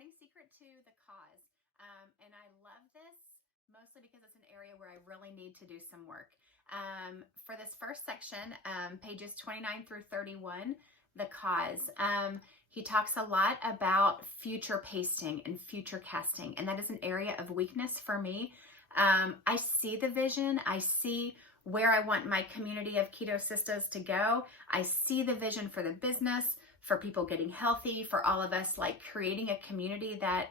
Turning Secret to the Cause. And I love this mostly because it's an area where I really need to do some work. For this first section, pages 29 through 31, the cause. He talks a lot about future pasting and future casting, and that is an area of weakness for me. I see the vision. I see where I want my community of Keto Sisters to go. I see the vision for the business, for people getting healthy, for all of us, like creating a community that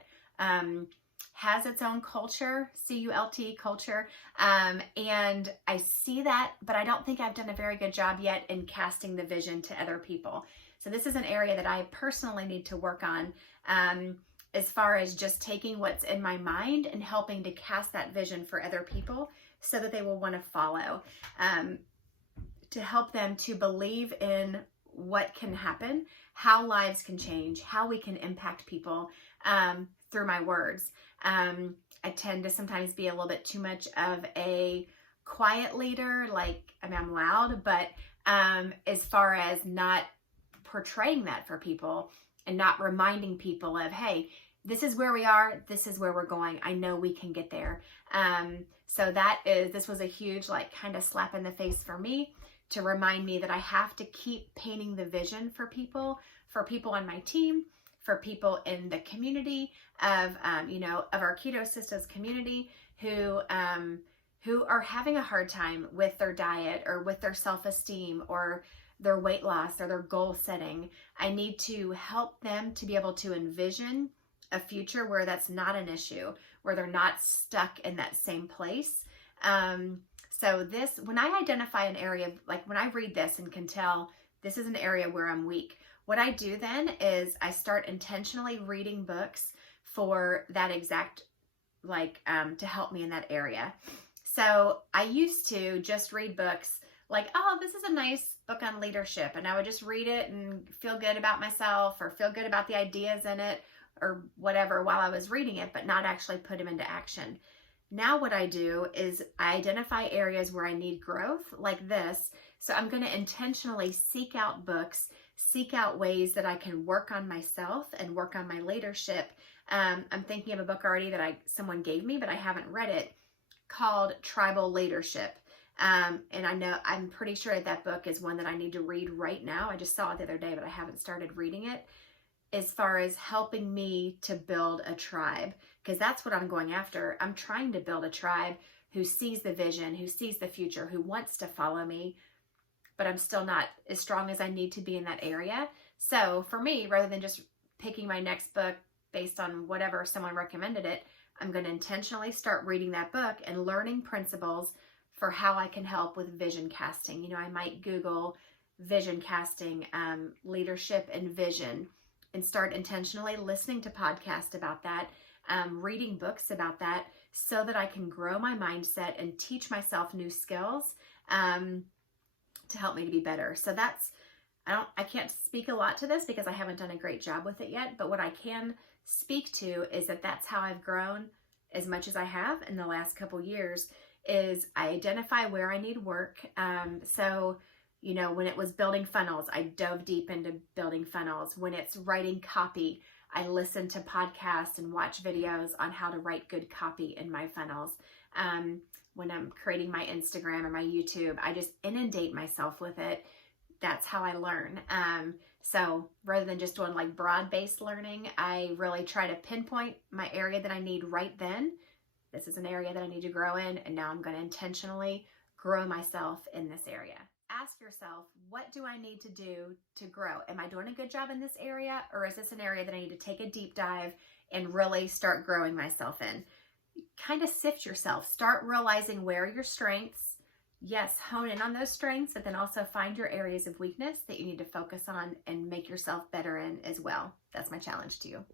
has its own culture, CULT culture. And I see that, but I don't think I've done a very good job yet in casting the vision to other people. So this is an area that I personally need to work on, as far as just taking what's in my mind and helping to cast that vision for other people so that they will want to follow, to help them to believe in what can happen, how lives can change, how we can impact people through my words. I tend to sometimes be a little bit too much of a quiet leader, like, I mean, I'm loud, but as far as not portraying that for people and not reminding people of, hey, this is where we are, this is where we're going, I know we can get there. So this was a huge, like, kind of slap in the face for me, to remind me that I have to keep painting the vision for people on my team, for people in the community of our Keto Sisters community who are having a hard time with their diet or with their self-esteem or their weight loss or their goal setting. I need to help them to be able to envision a future where that's not an issue, where they're not stuck in that same place. So when I identify an area, like when I read this and can tell this is an area where I'm weak, what I do then is I start intentionally reading books for that exact, to help me in that area. So I used to just read books like, oh, this is a nice book on leadership, and I would just read it and feel good about myself or feel good about the ideas in it or whatever while I was reading it, but not actually put them into action. Now what I do is I identify areas where I need growth like this. So I'm going to intentionally seek out books, seek out ways that I can work on myself and work on my leadership. I'm thinking of a book already that someone gave me, but I haven't read it, called Tribal Leadership. And I'm pretty sure that book is one that I need to read right now. I just saw it the other day, but I haven't started reading it, as far as helping me to build a tribe, because that's what I'm going after. I'm trying to build a tribe who sees the vision, who sees the future, who wants to follow me, but I'm still not as strong as I need to be in that area. So for me, rather than just picking my next book based on whatever someone recommended it, I'm going to intentionally start reading that book and learning principles for how I can help with vision casting. I might Google vision casting, leadership and vision, and start intentionally listening to podcasts about that, reading books about that, so that I can grow my mindset and teach myself new skills to help me to be better. So I can't speak a lot to this because I haven't done a great job with it yet, but what I can speak to is that that's how I've grown as much as I have in the last couple years, is I identify where I need work. When it was building funnels, I dove deep into building funnels. When it's writing copy, I listen to podcasts and watch videos on how to write good copy in my funnels. When I'm creating my Instagram or my YouTube, I just inundate myself with it. That's how I learn. So rather than just doing like broad-based learning, I really try to pinpoint my area that I need right then. This is an area that I need to grow in, and now I'm going to intentionally grow myself in this area. Ask yourself, what do I need to do to grow? Am I doing a good job in this area, or is this an area that I need to take a deep dive and really start growing myself in? Kind of sift yourself. Start realizing where are your strengths. Yes, hone in on those strengths, but then also find your areas of weakness that you need to focus on and make yourself better in as well. That's my challenge to you.